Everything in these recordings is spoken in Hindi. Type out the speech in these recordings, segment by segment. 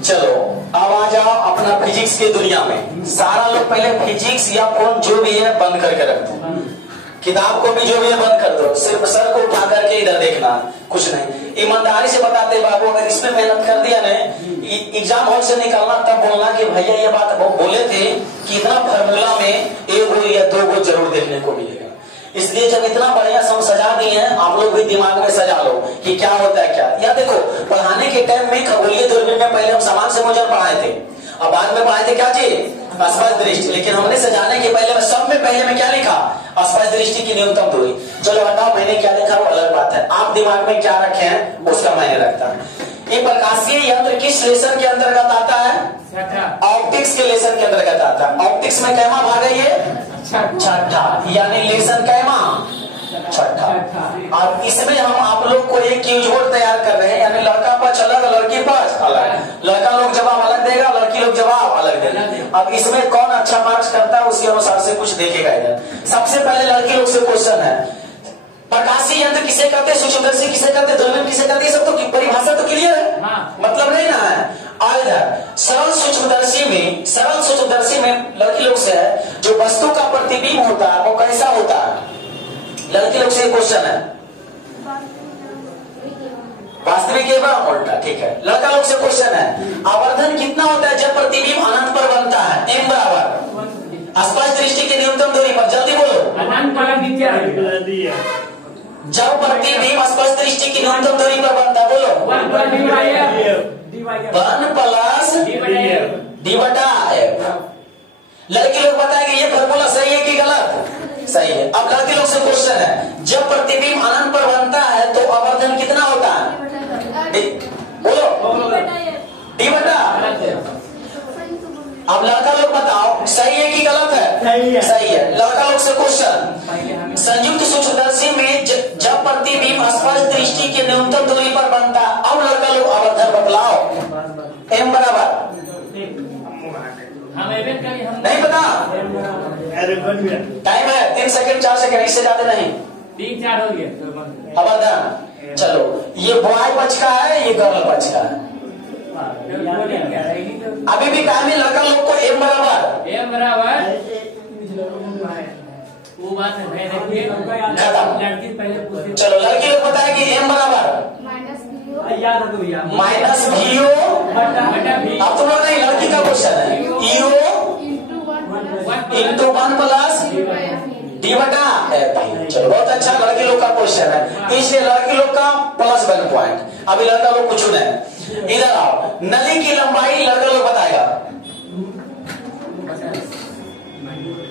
चलो अब आ जाओ अपना फिजिक्स की दुनिया में। सारा लोग पहले फिजिक्स या फोन जो भी है बंद करके रख दो, किताब को भी जो भी है बंद कर दो, सिर्फ सर को उठा करके इधर देखना, कुछ नहीं। ईमानदारी से बताते बाबू, अगर इसमें मेहनत कर दिया ना, एग्जाम हॉल से निकलना तब बोलना कि भैया ये बात बोले थे कि इतना फार्मूला में एक गो या दो गो जरूर देखने को मिलेगा। इसलिए जब इतना बढ़िया सब सजा दिए हैं, आप लोग भी दिमाग में सजा लो कि क्या होता है क्या। या देखो, पढ़ाने के टाइम में खगोलीय दूरबीन में पहले हम समान से मोजन पढ़ाए थे, अब बाद में पढ़ाए थे क्या चीज, स्पष्ट दृष्टि। लेकिन हमने सजाने के पहले सब में पहले में क्या लिखा, स्पष्ट दृष्टि की न्यूनतम दूरी। चलो बताओ मैंने क्या लिखा वो अलग बात है, आप दिमाग में क्या रखे हैं उसका मायने रखता है। ये प्रकाशीय यंत्र किस लेसन के अंतर्गत आता है, ऑप्टिक्स के लेसन के अंतर्गत आता है। ऑप्टिक्स में कैमा भाग है ये छठा, यानी लेसन कैमा छठा। और इसमें हम आप लोग को एक क्यूज तैयार कर रहे हैं, यानी लड़का पक्ष अलग लड़की पक्ष अलग, लड़का लोग जवाब अलग देगा, लड़की लोग जवाब अलग देगा। अब इसमें कौन अच्छा मार्क्स करता है उसके अनुसार से कुछ देखेगा इधर। सबसे पहले लड़की लोग से क्वेश्चन है, प्रकाशीय यंत्र किसे कहते हैं, सूक्ष्मदर्शी किसे कहते हैं, दूरबीन किसे कहते हैं, सब तो परिभाषा तो क्लियर है, मतलब नहीं ना है। और इधर सरल सूक्ष्मदर्शी में लड़की लोग से है, जो वस्तु का प्रतिबिंब होता है वो कैसा होता है, लड़की लोग से क्वेश्चन है, वास्तविक एवं उल्टा, ठीक है। लड़का लोग से क्वेश्चन है, आवर्धन कितना होता है जब प्रतिबिंब अनंत पर बनता है, m बराबर स्पष्ट दृष्टि की न्यूनतम दूरी पर, जल्दी बोलो, जब प्रतिबिंब स्पष्ट दृष्टि की न्यूनतम दूरी पर बनता है, बोलो 1 प्लस डी बटा एफ। लड़के लोग बताएंगे ये फॉर्मूला सही है कि गलत, सही है। अब लड़के लोग से क्वेश्चन है, जब प्रतिबिंब अनंत पर बनता है तो आवर्धन कितना होता है, बोलो डी बटा। अब लड़का लोग बताओ सही है कि गलत है, सही है। लड़का लोग से क्वेश्चन, संयुक्त सूक्ष्मदर्शी में जब प्रतिबिंब स्पष्ट दृष्टि के न्यूनतम दूरी पर बनता है, अब लड़का लोग आवर्धन बतलाओ, m बराबर नहीं पता, टाइम है 3 सेकंड 4 सेकंड, इससे ज्यादा नहीं, 3-4 हो गया आवर्धन। चलो ये बॉय पक्ष का है, ये गर्ल पक्ष का है। अभी भी टाइम है, लड़का लोग को m बराबर वो बात है, चलो लड़की लोग बताए कि m बराबर माइनस vo, अब तुम लोग नहीं, लड़की का क्वेश्चन है, eo इंटू 1 प्लस डी बटा एफ। चलो बहुत अच्छा, लड़की लोग का क्वेश्चन है, इसलिए लड़की लोग का +1 पॉइंट। अभी लड़का लोग कुछ नहीं, इधर आओ, नली की लंबाई लड़का लोग बताएगा,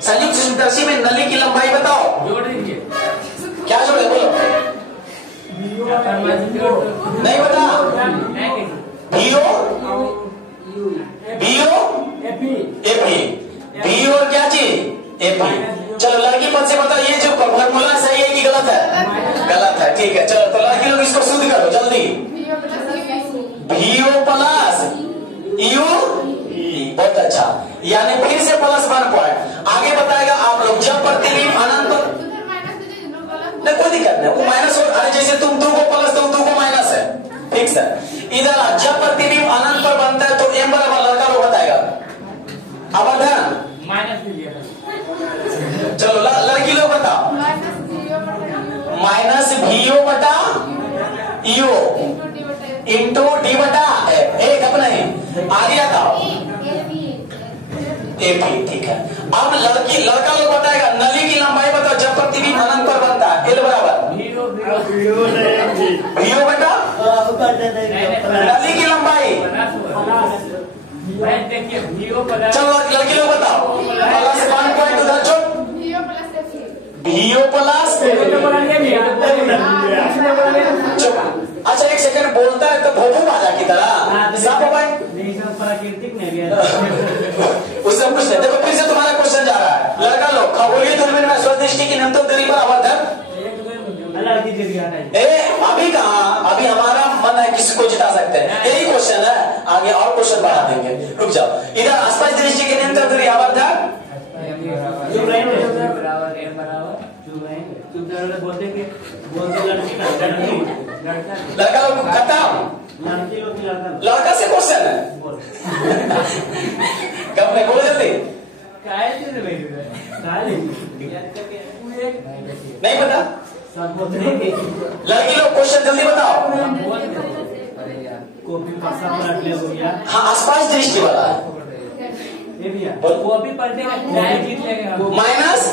संयुक्त सूक्ष्मदर्शी में नली की लंबाई बताओ, जोड़ दीजिए, क्या जोड़े बोलो, नहीं बता, बी और क्या चीज एपी। चलो लड़की पद से बताओ ये जो फॉर्मूला सही है कि गलत है, गलत है, ठीक है। चलो तो लड़की लोग इसको शुद्ध करो जल्दी, vo प्लस यू, बहुत अच्छा, यानी फिर से +1 पॉइंट। आगे बताएगा आप लोग, जब प्रतिबिंब अनंत पर, नहीं कोई दिक्कत नहीं, वो माइनस हो, अरे जैसे तुम 2 को प्लस तो 2 को माइनस है, ठीक सर। इधर जब प्रतिबिंब अनंत पर बनता है तो m बराबर, लड़का लोग बताएगा आवर्धन माइनस दीजिए। चलो लड़की लोग बताओ, माइनस vo बटा यू इंटू डी बटा एक, अपना ही आगे बताओ एपी, ठीक है। अब लड़का लोग बताएगा, नली की लंबाई बताओ जब प्रतिबिंब अनंत पर बनता है, l बराबर vo बटा नली की लंबाई, देखिए चलो लड़की लोग बताओ, +1 पॉइंट उधर चुप, हियो प्लस। अच्छा एक सेकंड बोलता है तो भोपू बाजा की तरह साफ हो भाई। प्राकृतिक नहीं उससे कुछ नहीं। देखो फिर से तुम्हारा क्वेश्चन जा रहा है। लड़का लोग खगोलीय दूरबीन में स्वदृष्टि की न्यूनतम दूरी पर आवर्धन। अभी कहा, अभी हमारा मन है किसी को जिता सकते हैं, यही क्वेश्चन है। आगे और क्वेश्चन बढ़ा देंगे, रुक जाओ। इधर आसपास दृष्टि की न्यूनतम दूरी आवर्धन। लड़का लोग खत्म। लड़का से क्वेश्चन है। कब नहीं बोलो जल्दी। नहीं पता लड़की लोग क्वेश्चन जल्दी बताओ। हाँ आसपास दृष्टि वाला माइनस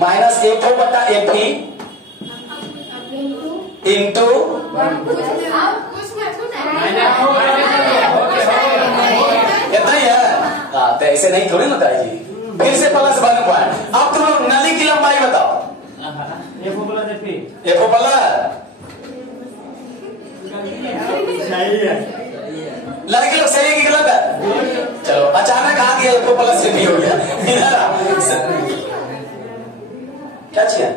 माइनस F4 बटा FE इंटू इतना ही है। तो ऐसे नहीं थोड़ी होता है जी। फिर से प्लस 1 पॉइंट। अब तुम लोग नली की लंबाई बताओ। F4 प्लस लड़के लोग सही है कि गलत है? चलो अचानक आ गया F4 प्लस से भी हो गया। क्या चाहिए?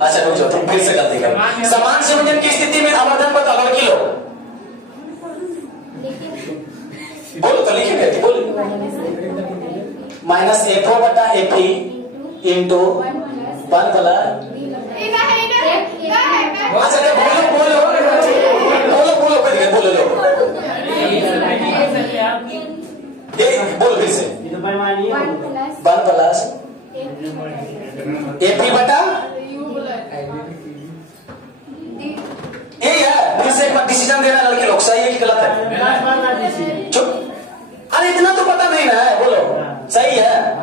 अच्छा रुक जाओ, तुम फिर से गलती कर। समान संयोजन की स्थिति में आवर्धन बताओ लड़की लोग। बोलो तो लिखिए क्या बोलो। माइनस F4 बटा FE इंटू 1 प्लस। अच्छा बोलो बोलो बोलो बोलो बोलो लो। बोलो फिर से 1 प्लस FE बटा यही है। फिर से एक बार डिसीजन देना लड़के लोग, सही है कि गलत है? चुप। अरे इतना तो पता नहीं ना है, बोलो सही है।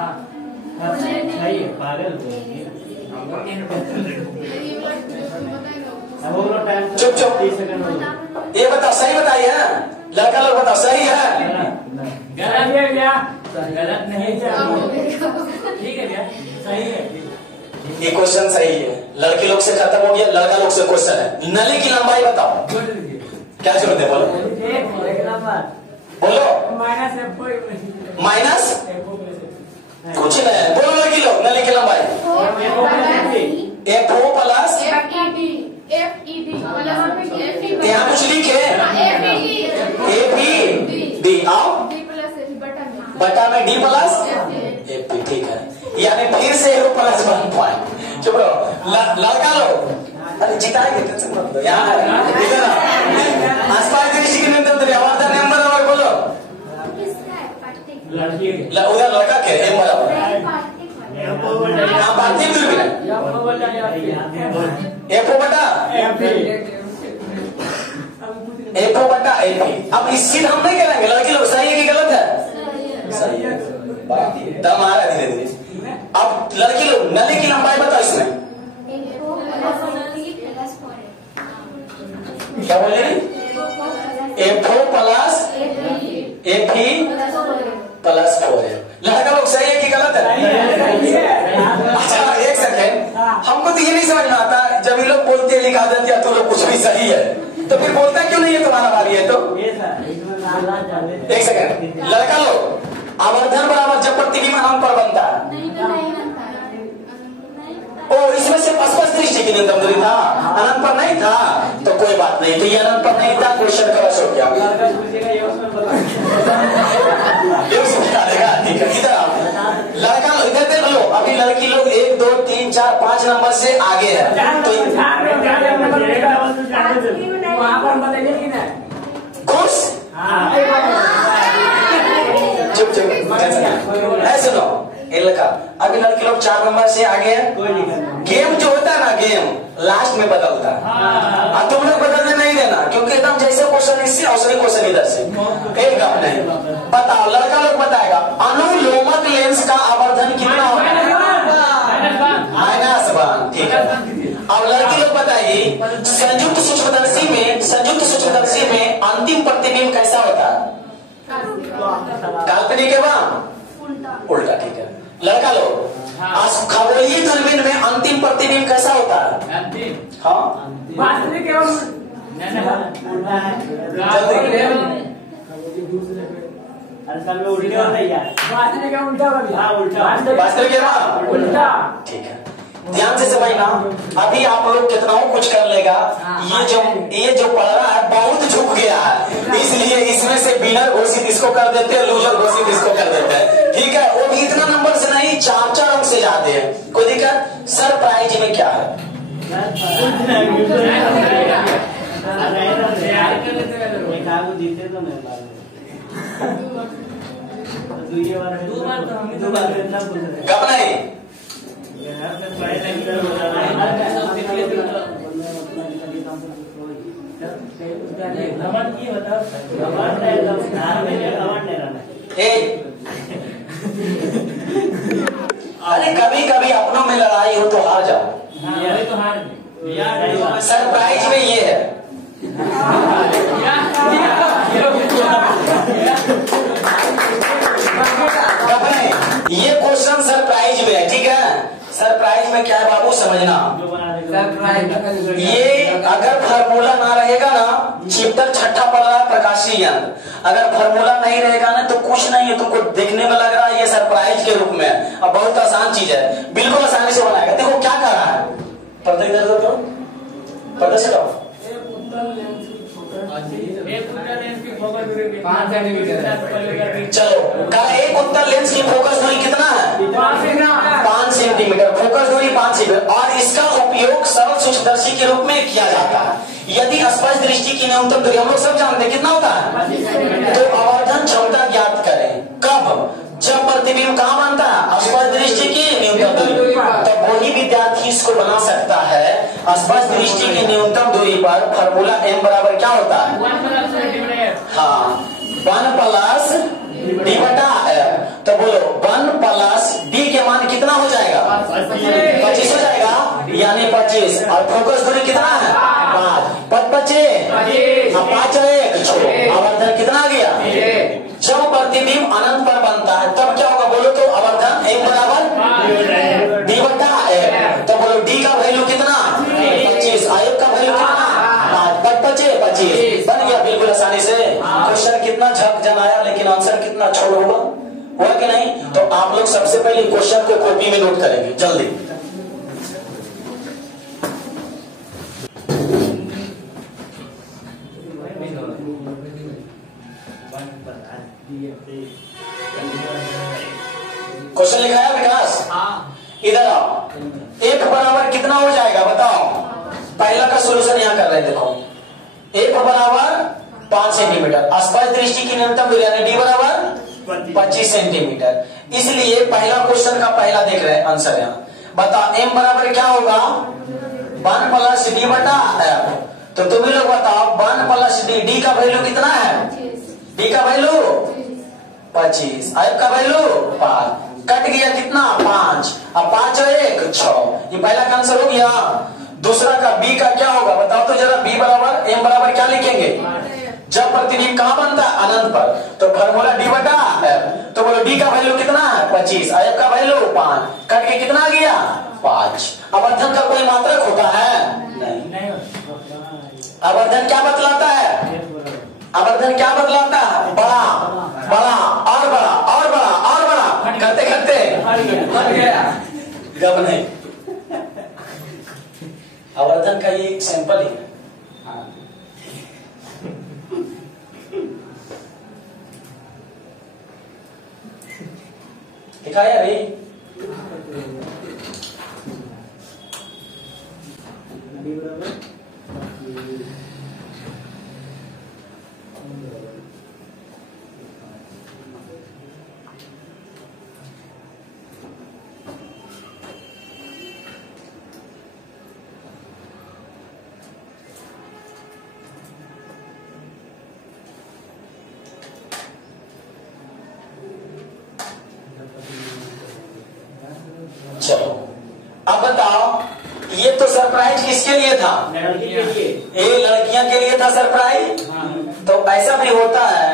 चुप चुप। ये बताओ सही बताइए। लड़का लोग बताओ सही है? गलत है क्या? गलत नहीं, ठीक है क्या? सही है। ये क्वेश्चन सही है। लड़के लोग से खत्म हो गया, लड़का लोग से क्वेश्चन है। नली की लंबाई बताओ। क्या जरूरत है बोलो बोलो। माइनस कुछ नहीं, बोलो लड़की लोग नली की लंबाई। F4 प्लस यहाँ कुछ लिखे FED आओ बटा में D प्लस FP। ठीक है, यानी फिर से F प्लस 1 पॉइंट। चुप रहो लड़का लोग। अरे जिताएंगे टेंशन मत लो। यहाँ इधर आसपास दृष्टि की न्यूनतम दूरी आवर्धन नंबर और बोलो। उधर लड़का के M बराबर पार्थिव दूरबीन F4 बटा FE। अब इसी हम नहीं करेंगे। लड़की लोग सही है कि गलत है? सही है। दम आ रहा है धीरे धीरे। अब लड़की लोग नली की लंबाई बताओ इसमें। क्या बोले? F4 प्लस FE प्लस 4 है। लड़का लोग सही है कि गलत है? अच्छा एक सेकेंड, हमको तो ये नहीं समझ में आता जब ये लोग बोलते हैं लिखा देते हैं तो लोग कुछ भी सही है, तो फिर बोलता क्यों नहीं है? तुम्हारा बारी है तो। एक सेकेंड लड़का लोग, आवर्धन बराबर जब प्रतिबिंब अनंत पर बनता है। ओ इसमें से स्पष्ट दृष्टि की न्यूनतम दूरी था, अनंत पर नहीं था, तो कोई बात नहीं। तो ये अनंत पर नहीं था, क्वेश्चन का हो गया। ठीक है इधर आओ लड़का लोग, इधर देख लो। अभी लड़की लोग 1 2 3 4 5 नंबर से आगे है। तो खुश चुप चुप सुनो लड़का। अभी लड़की लोग 4 नंबर से आगे है। गेम जो होता है ना, गेम लास्ट में बदलता है। और तुम लोग बदलने नहीं देना, क्योंकि एकदम जैसे क्वेश्चन इससे और सही क्वेश्चन इधर से एकदम नहीं। बताओ लड़का लोग बताएगा अनुलोमक लेंस का आवर्धन कितना होगा? -1। ठीक है, अब लड़की लोग बताइए संयुक्त सूक्ष्मदर्शी में अंतिम प्रतिबिंब कैसा होता है? काल्पनिक है उल्टा। ठीक है, लड़का लोग हाँ। खगोलीय दूरबीन में अंतिम प्रतिबिंब कैसा होता है? अंतिम हाँ वास्तविक एवं वास्तविक एवं उल्टा। ठीक है, ध्यान से समझना। अभी आप लोग कितना कुछ कर लेगा। ये जो पढ़ रहा है बहुत झुक गया है, इसलिए इसमें से विनर घोषित इसको कर देते हैं, लूजर घोषित इसको कर देते हैं। ठीक है, वो भी इतना नंबर से नहीं, 4-4 अंक से जाते हैं। कोई दिक्कत? सरप्राइज में क्या है? कब नहीं? अरे कभी कभी अपनों में लड़ाई हो तो हार जाओ। सरप्राइज में ये है। ये क्वेश्चन सरप्राइज में है। ठीक है, सरप्राइज में क्या है बाबू समझना। ये अगर फार्मूला ना रहेगा ना, चैप्टर छठा पढ़ रहा है प्रकाशीय ज्ञान, अगर फार्मूला नहीं रहेगा ना तो कुछ नहीं है, तुमको देखने में लग रहा है ये सरप्राइज के रूप में है। अब बहुत आसान चीज है, बिल्कुल आसानी से बनाएगा। देखो क्या कर रहा है, पर्दा इधर करो, पर्दा से लो। चलो एक उत्तर लेंस की फोकस दूरी कितना है? 5 सेंटीमीटर। फोकस दूरी 5 सेंटीमीटर, और इसका उपयोग सरल सूक्ष्मदर्शी के रूप में किया जाता है। यदि स्पष्ट दृष्टि की न्यूनतम दूरी, हम लोग सब जानते हैं कितना होता है, तो आवर्धन क्षमता ज्ञात करें। कब? जब प्रतिबिंब कहाँ बनता है? स्पष्ट दृष्टि की न्यूनतम दूरी। तो वही विद्यार्थी इसको बना सकता है। स्पष्ट दृष्टि की न्यूनतम दूरी पर फॉर्मूला m बराबर क्या होता है? हाँ, 1 प्लस d बटा f। तो बोलो 1 प्लस d के मान कितना हो जाएगा? 25 हो जाएगा, यानी 25। और फोकस दूरी कितना है? 5। 5 बचे 5 और 1 6। आवर्धन कितना आ गया? जब प्रतिबिंब अनंत पर बनता है तब क्या होगा बोलो तो? आवर्धन m बराबर d बटा f। तो बोलो d का वैल्यू कितना? 25। f का वैल्यू कितना? 5 बचे 25। बन गया बिल्कुल आसानी से। क्वेश्चन कितना झक जनाया, लेकिन आंसर कितना छोड़ होगा, हुआ कि नहीं? तो आप लोग सबसे पहले क्वेश्चन को कॉपी में नोट करेंगे जल्दी। क्वेश्चन लिखा है विकास? इधर आओ। एक बराबर कितना हो जाएगा बताओ? पहला का सोल्यूशन यहाँ कर रहे हैं। देखो एक बराबर 5 सेंटीमीटर, स्पष्ट दृष्टि की न्यूनतम दूरी यानी डी बराबर 25 सेंटीमीटर। इसलिए पहला क्वेश्चन का पहला देख रहे हैं आंसर यहाँ। बता m बराबर क्या होगा? 1 प्लस डी बटा f। तो तुम लोग बताओ 1 प्लस डी, डी का वैल्यू कितना है? डी का वैल्यू 25, f का वैल्यू 5। कट गया कितना? 5। अब 5 और 1 6। ये पहला का आंसर हो गया। दूसरा का b का क्या होगा बताओ तो जरा? b बराबर m बराबर क्या लिखेंगे? जब प्रतिबिंब कहाँ बनता है? अनंत पर। तो फॉर्मूला d बटा f। तो बोलो d का वैल्यू कितना है? 25। f का वैल्यू 5। कट के कितना आ गया? 5। आवर्धन का कोई मात्रक होता है? नहीं। आवर्धन क्या बतलाता है? आवर्धन क्या बतलाता है? बड़ा बड़ा और बड़ा और बड़ा और बड़ा करते करते गब नहीं। आवर्धन का ये सैंपल ही है। दिखाया भाई? चलो अब बताओ, ये तो सरप्राइज किसके लिए था? ये लड़कियां के लिए था सरप्राइज। तो ऐसा भी होता है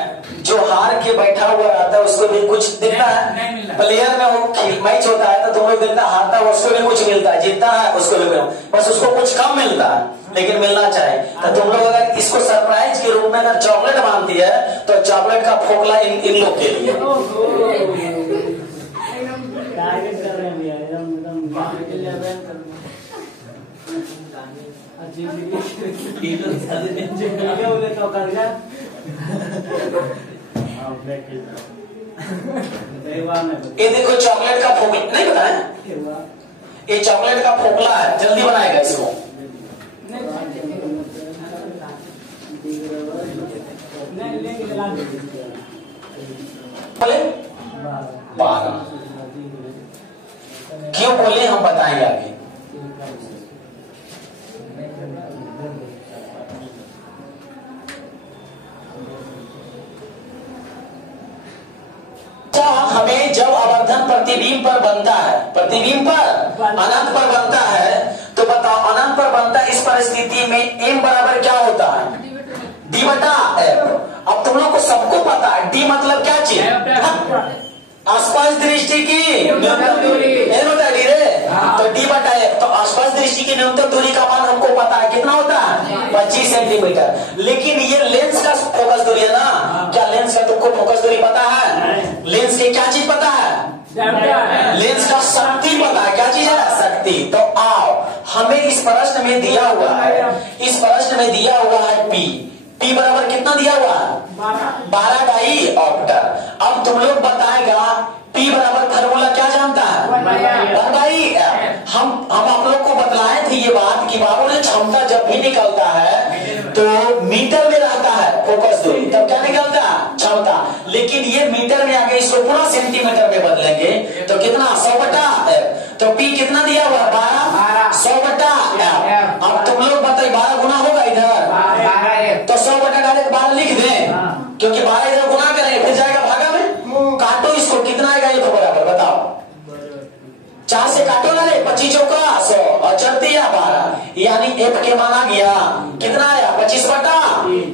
जो हार के बैठा हुआ रहता है उसको भी कुछ दिखता है। प्लेयर में वो मैच होता है तो तुम लोग देखता हारता है उसको भी कुछ मिलता है, जीतता है उसको भी बस उसको कुछ कम मिलता है, लेकिन मिलना चाहिए। तो तुम लोग अगर इसको सरप्राइज के रूप में अगर चॉकलेट मानती है तो चॉकलेट का फोकला इन लोग के लिए। ये देखो चॉकलेट का फोकला नहीं पता है, ये चॉकलेट का फोकला है, जल्दी बनाएगा इसको। बोले 12 क्यों बोले हम बताएंगे आगे। हमें जब आवर्धन प्रतिबिंब पर बनता है, प्रतिबिंब पर अनंत पर बनता है, तो बताओ अनंत पर बनता है, इस परिस्थिति में m बराबर क्या होता है? d बटा f। अब तुम लोग को सबको पता है d मतलब क्या चीज? आसपास दृष्टि की न्यूनतम दूरी होता है डी रे, तो d बटा f। तो आसपास दृष्टि की न्यूनतम दूरी का मान हमको पता है कितना होता है? 25 सेंटीमीटर। लेकिन ये लेंस का फोकस दूरी है ना, क्या लेंस का तुमको फोकस दूरी पता है? लेंस के क्या चीज पता है? लेंस का शक्ति पता है, क्या चीज है? शक्ति। तो आओ हमें इस प्रश्न में दिया हुआ है, इस प्रश्न में दिया हुआ है P बराबर कितना दिया हुआ है? 12 डाइऑप्टर। अब तुम लोग बताएगा P बराबर फार्मूला क्या जानता है? 1/f। हम आप लोग को बतलाए थे ये बात कि बाबू ने क्षमता जब भी निकलता है तो मीटर में रहता है फोकस दूरी, तब क्या निकलता है? क्षमता। लेकिन ये मीटर में आके इसको पूरा सेंटीमीटर में बदलेंगे तो कितना? 100 बटा f। तो P कितना दिया हुआ? 12 100 बटा f। अब तुम लोग बताइए 12 गुना होगा इधर, तो 100 बटा डायरेक्ट 12 लिख दें, क्योंकि 12 इधर गुना करेंगे फिर जाएगा भागा में। काटो इसको, कितना आएगा ये तो बराबर बताओ? 4 से काटो ना रे, 25 चौका 100 और 12, यानी f के मान आ गया कितना आया? 25 बटा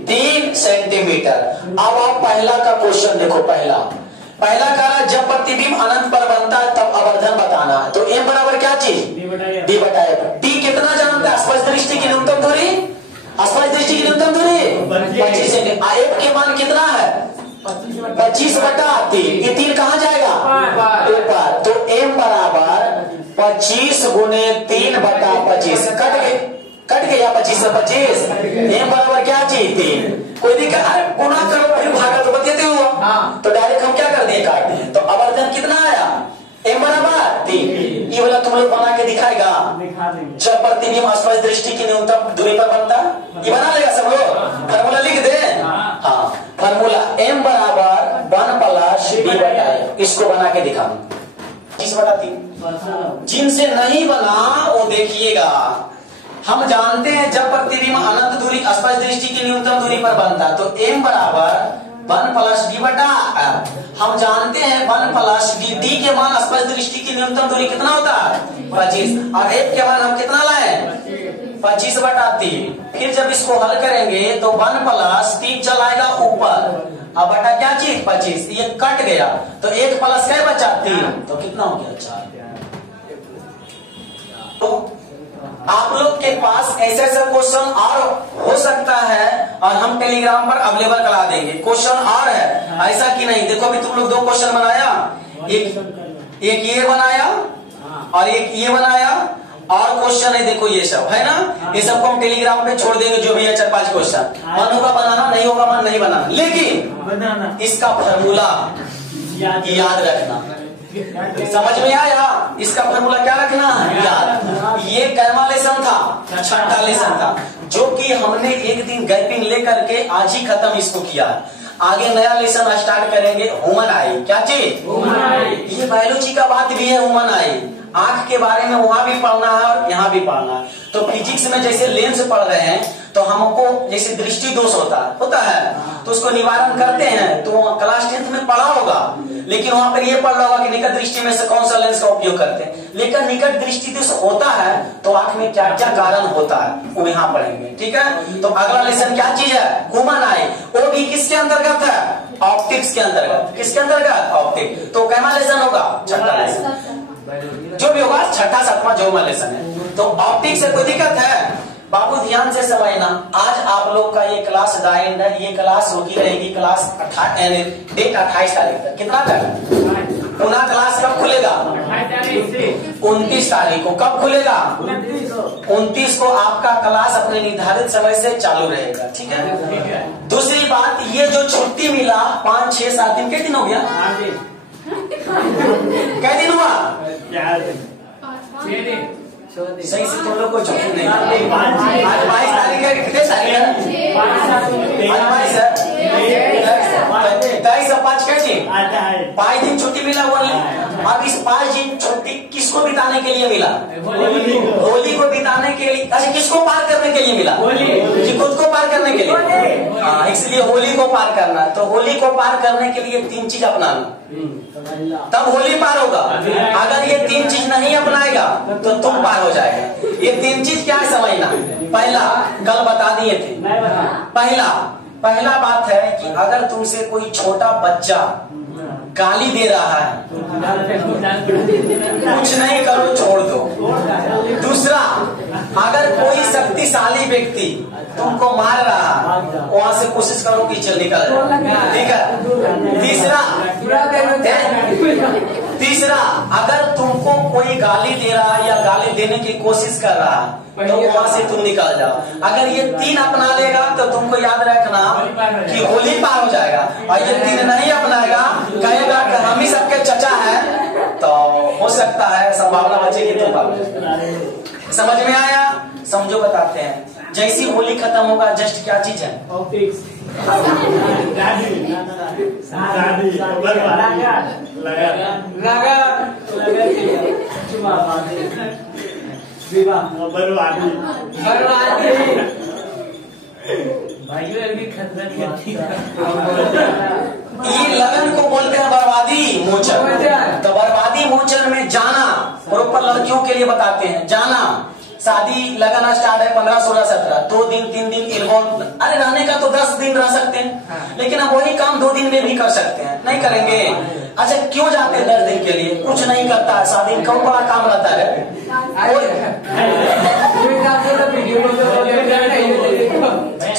3 सेंटीमीटर। अब आप पहला का क्वेश्चन देखो, पहला कहा जब प्रतिबिंब अनंत पर बनता है तब आवर्धन बताना है। तो m बराबर क्या चीज? d बटा f। d कितना जानता है? आसपास दृष्टि की न्यूनतम दूरी, आसपास दृष्टि की न्यूनतम दूरी 25 सेंटीमीटर। f के मान कितना है? 25 बटा 3। ये 3 कहाँ जाएगा? ऊपर। तो m बराबर 25 गुने 3 बटा 25। कट गया 25 से 25। m बराबर क्या चीज? 3। कोई दिक्कत? अरे गुना करो फिर भागा तो बचते हुआ, तो डायरेक्ट हम क्या कर दिए? काट दिए। तो आवर्धन कितना आया? m बराबर 3। ये वाला तुम लोग बना के दिखाएगा जब प्रतिबिंब आसपास दृष्टि की न्यूनतम दूरी पर बनता है। ये बना लेगा सब लोग, फार्मूला लिख दे। हाँ, फार्मूला m बराबर 1 प्लस d बटा f। इसको बना के दिखा 25 बटा 3। जिनसे नहीं बना वो देखिएगा। हम जानते हैं जब प्रतिबिंब अनंत दूरी आसपास दृष्टि की न्यूनतम दूरी पर बनता है तो m बराबर 1 प्लस d बटा f। हम जानते हैं 1 प्लस d के मान आसपास दृष्टि की न्यूनतम दूरी कितना होता है? 25। और f के मान हम कितना लाए? 25 बटा 3। फिर जब इसको हल करेंगे तो 1 प्लस 3 चलाएगा ऊपर, अब बटा क्या चीज? 25। ये कट गया तो 1 प्लस क्या बचा? 3। तो कितना हो गया? 4। तो आप लोग के पास ऐसे ऐसे क्वेश्चन और हो सकता है और हम टेलीग्राम पर अवेलेबल करा देंगे। क्वेश्चन और है, ऐसा कि नहीं। देखो अभी तुम लोग 2 क्वेश्चन बनाया, एक ये बनाया और एक ये बनाया, और क्वेश्चन है देखो ये सब है ना। ये सबको हम टेलीग्राम पे छोड़ देंगे, जो भी है 4-5 क्वेश्चन। मन होगा बनाना, नहीं होगा मन नहीं बनाना, लेकिन इसका फॉर्मूला याद रखना। समझ में आया? इसका फॉर्मूला क्या रखना है? याद। ये कैमा लेसन था, 6ठा लेसन था, जो कि हमने एक दिन गैपिंग लेकर के आज ही खत्म इसको किया। आगे नया लेसन स्टार्ट करेंगे, ह्यूमन आई। क्या चीज? ह्यूमन आई। ये बायोलॉजी का बात भी है, ह्यूमन आई। आंख के बारे में वहां भी पढ़ना है और यहाँ भी पढ़ना है। तो फिजिक्स में जैसे लेंस पढ़ रहे हैं तो हमको जैसे दृष्टि दोष होता है तो उसको निवारण करते हैं। तो क्लास 10th में पढ़ा होगा, लेकिन वहां पर ये पढ़ रहा होगा कि निकट दृष्टि में से कौन सा लेंस का उपयोग करते हैं। लेकिन निकट दृष्टि दोष होता है तो आंख में क्या क्या कारण होता है वो यहाँ पढ़ेंगे। ठीक है, तो अगला लेसन क्या चीज है? ह्यूमन आई। वो भी किसके अंतर्गत है? ऑप्टिक्स के अंतर्गत। किसके अंतर्गत? ऑप्टिक। तो कैमा लेसन होगा? छठा लेसन, जो भी होगा छठा सातवां जो लेसन है। तो ऑप्टिक से कोई दिक्कत है? बाबू ध्यान से समझना, आज आप लोग का ये क्लास डाइंड है, ये क्लास होगी रहेगी क्लास 28 तारीख तक। कितना तक? पुनः क्लास कब खुलेगा? 29 तारीख को। कब खुलेगा? 29 को आपका क्लास अपने निर्धारित समय से चालू रहेगा। ठीक है। दूसरी बात, ये जो छुट्टी मिला 5, 6, 7 दिन, कितने दिन हो गया? कै दिन हुआ? 6 दिन। सही से तुम लोग को छुट्टी नहीं। आज 22 तारीख है, कितने तारीख है? आज 22 है। 23 और 5 कैसे? 5 दिन छुट्टी मिला हुआ। अब इस 5 दिन छुट्टी किसको बिताने के लिए मिला? होली को बिताने के लिए। अच्छा, किसको पार करने के लिए मिला? कि खुद को पार करने के लिए? हाँ, इसलिए होली को पार करना। तो होली को पार करने के लिए 3 चीज अपनाना, तब होली पार होगा। अगर ये 3 चीज नहीं अपनाएगा तो तुम पार हो जाएगा। ये 3 चीज क्या है समझना। पहला, कल बता दिए थे। पहला बात है कि अगर तुमसे कोई छोटा बच्चा गाली दे रहा है, कुछ नहीं करो, छोड़ दो। दूसरा, अगर कोई शक्तिशाली व्यक्ति तुमको मार रहा है, वहां से कोशिश करो कि चल निकल जाए। ठीक है। तीसरा, अगर तुमको कोई गाली दे रहा है या गाली देने की कोशिश कर रहा है तो वहां से तुम निकल जाओ। अगर ये 3 अपना लेगा तो तुमको याद रखना कि होली पार हो जाएगा। और ये 3 नहीं अपनाएगा, कहेगा कि हम ही सबके चचा है, तो हो सकता है संभावना बचेगी तुम पार। समझ में आया? समझो, बताते हैं। जैसी होली खत्म होगा, जस्ट क्या चीज है? ये लगन को बोलते हैं बर्बादी मोचन। तो बर्बादी मोचन में जाना, प्रॉपर लड़कियों के लिए बताते हैं। जाना, शादी लगन स्टार्ट है 15, 16, 17, 2 दिन 3 दिन इन्वॉल्व। अरे रहने का तो 10 दिन रह सकते हैं, लेकिन अब वही काम 2 दिन में भी कर सकते हैं। नहीं करेंगे? अच्छा, क्यों जाते हैं 10 दिन के लिए? कुछ नहीं करता है, शादी में कौन बड़ा काम रहता है?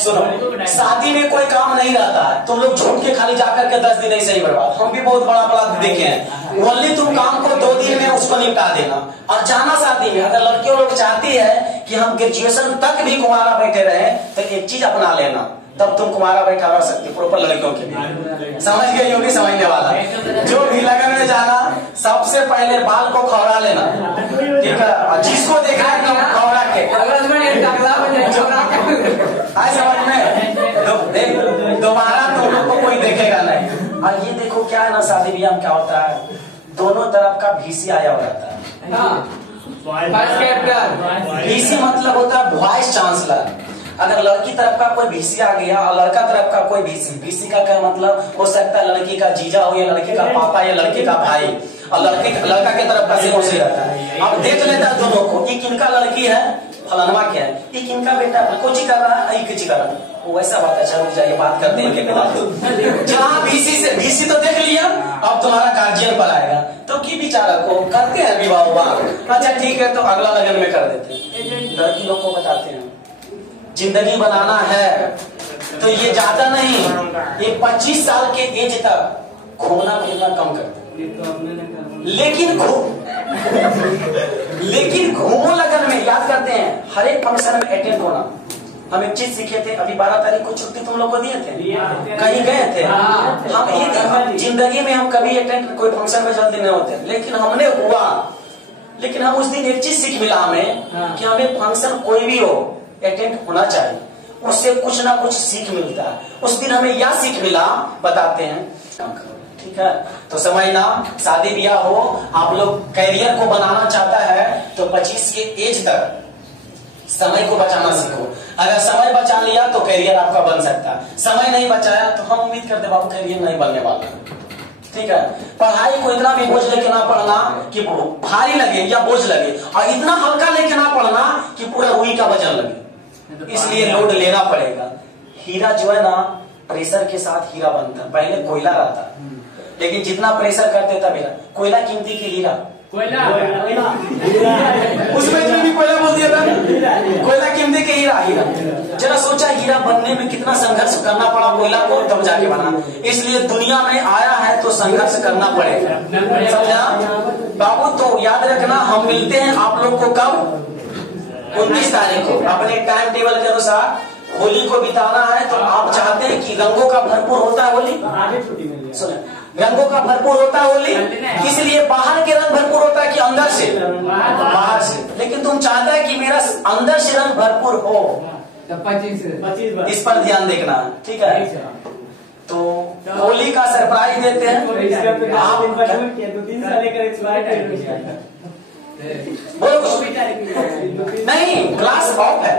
सुनो, शादी में कोई काम नहीं रहता है। तुम लोग झूठ के खाली जाकर के 10 दिन ऐसे ही बर्बाद। हम भी बहुत बड़ा बड़ा देखे हैं। ओनली तुम काम को 2 दिन में उसको निपटा देना और जाना शादी में। अगर लड़कियों लोग चाहती है कि हम ग्रेजुएशन तक भी कुमारा बैठे रहे, तो एक चीज अपना लेना, तब तुम कुमारा बैठा रह सकते। प्रॉपर लड़कियों के लिए समझ गए होगी, समझने वाला। जो भी लगन में जाना, सबसे पहले बाल को खौरा लेना। ठीक है। जिसको देखना है तो खौरा के आज समझ में, दोबारा तुम लोग को कोई देखेगा नहीं। और ये देखो क्या है ना, शादी ब्याह में क्या होता है, दोनों तरफ का VC आया रहता है। VC मतलब होता है वॉइस चांसलर। अगर लड़की तरफ का कोई VC आ गया और लड़का तरफ का कोई VC का क्या मतलब? हो सकता है लड़की का जीजा हो या लड़के का पापा या लड़के का भाई, और लड़का के तरफ का सिर्फ उसे रहता है। अब देख लेता है दोनों को, ये किनका लड़की है, फलानवा क्या है, ये किनका बेटा है, कुछ कर रहा है, ये कुछ कर रहा है। वो वैसा बात है, चलो जाइए बात करते हैं। जहाँ VC तो देख लिया, अब तुम्हारा गार्जियन पर आएगा, तो की विचार को करते हैं विवाह। अच्छा ठीक है, तो अगला लगन में कर देते हैं। लड़की लोग को बताते हैं जिंदगी बनाना है तो ये ज्यादा नहीं, ये 25 साल के एज तक घूमना फिरना कम कर दो। लेकिन घूमो लगन में याद करते हैं, हर एक फंक्शन में अटेंड होना। हम एक चीज सीखे थे, अभी 12 तारीख को छुट्टी तुम लोग को दिए थे, कहीं गए थे? हम एक जिंदगी में हम कभी अटेंड कोई फंक्शन में जल्दी नहीं होते, लेकिन हमने हुआ। लेकिन हम उस दिन एक चीज सीख मिला हमें कि हमें फंक्शन कोई भी हो अटेंड होना चाहिए, उससे कुछ ना कुछ सीख मिलता है। उस दिन हमें यह सीख मिला, बताते हैं। ठीक है, तो समझना, शादी ब्याह हो, आप लोग कैरियर को बनाना चाहता है तो 25 के एज तक समय को बचाना सीखो। अगर समय बचा लिया तो कैरियर आपका बन सकता है, समय नहीं बचाया तो हम उम्मीद करते बाबू कैरियर नहीं बनने वाला। ठीक है, पढ़ाई को इतना भी बोझ लेके ना पढ़ना कि भारी लगे या बोझ लगे, और इतना हल्का लेके ना पढ़ना कि पूरा रुई का वजन लगे, इसलिए लोड लेना पड़ेगा। हीरा जो है ना प्रेशर के साथ हीरा बनता। पहले कोयला रहता, लेकिन जितना प्रेशर करते तब हीरा। कोयला कीमती की हीरा, कोयला उसमें जो भी कोयला बोल दिया था, कोयला कीमती के हीरा। हीरा जरा सोचा, हीरा बनने में कितना संघर्ष करना पड़ा कोयला को, तब जाके बना। इसलिए दुनिया में आया है तो संघर्ष करना पड़ेगा, समझा बाबू। तो याद रखना, हम मिलते हैं आप लोग को कब? 29 तारीख को। अपने टाइम टेबल के अनुसार होली को बिताना है। तो आप चाहते हैं कि रंगों का भरपूर होता है होली, सुने, रंगों का भरपूर होता है होली, इसलिए बाहर के रंग भरपूर होता है कि अंदर से? बाहर से। लेकिन तुम चाहता है कि मेरा अंदर से रंग भरपूर हो, 25 इस पर ध्यान देखना, ठीक है। तो होली का सरप्राइज देते हैं आप। बोलो कुछ नहीं, क्लास ऑफ है।